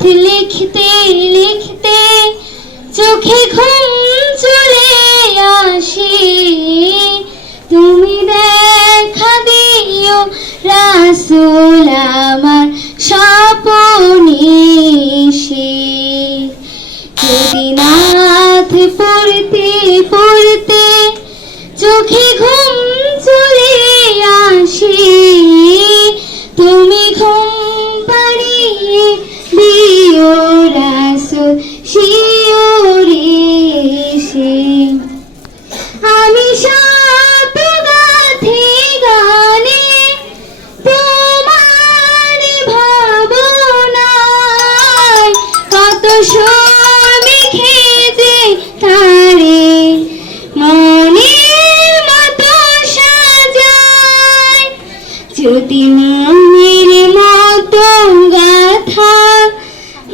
লিখতে লিখতে চোখে ঘুম চলে আসে। তুমি দেখা দিও রাসুল আমার স্বপনে সে যদি নাথ পড়তে পড়তে চোখে ঘুম শ্রমিকে তারে মনের মতো মনের মতো গাথা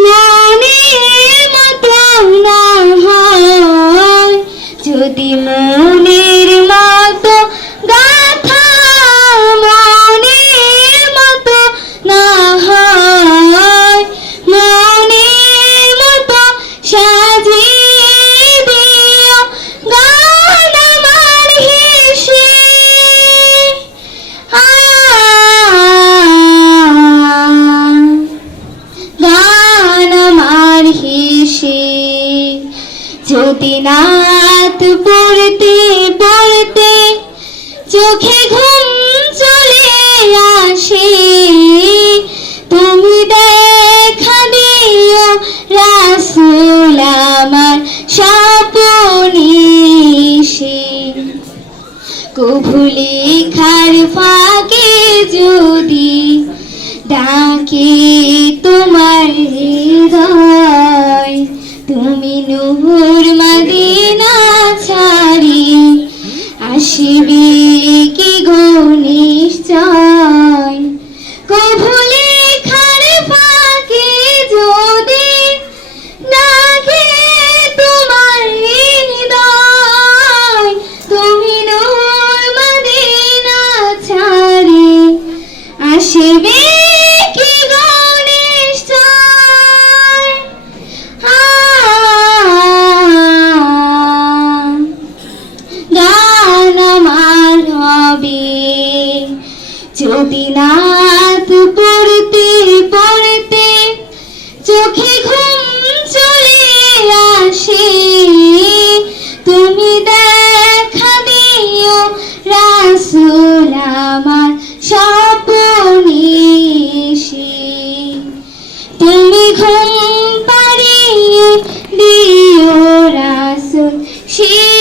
মনের মতো না হয় যদি মনের নাত পড়তে পড়তে চোখে ঘুম চলে আসে। তুমি দেখা দিও রাসুল আমার স্বপনে সে কভুলি খার ফাঁকে যদি ডাকে তোমার হৃদয় তিলাত পড়তে পড়তে চোখে ঘুম চলে আসে। তুমি দেখা দিও রাসুল আমার স্বপনে এসে। তুমি ঘুম পাড়িয়ে দিও রাসুল সে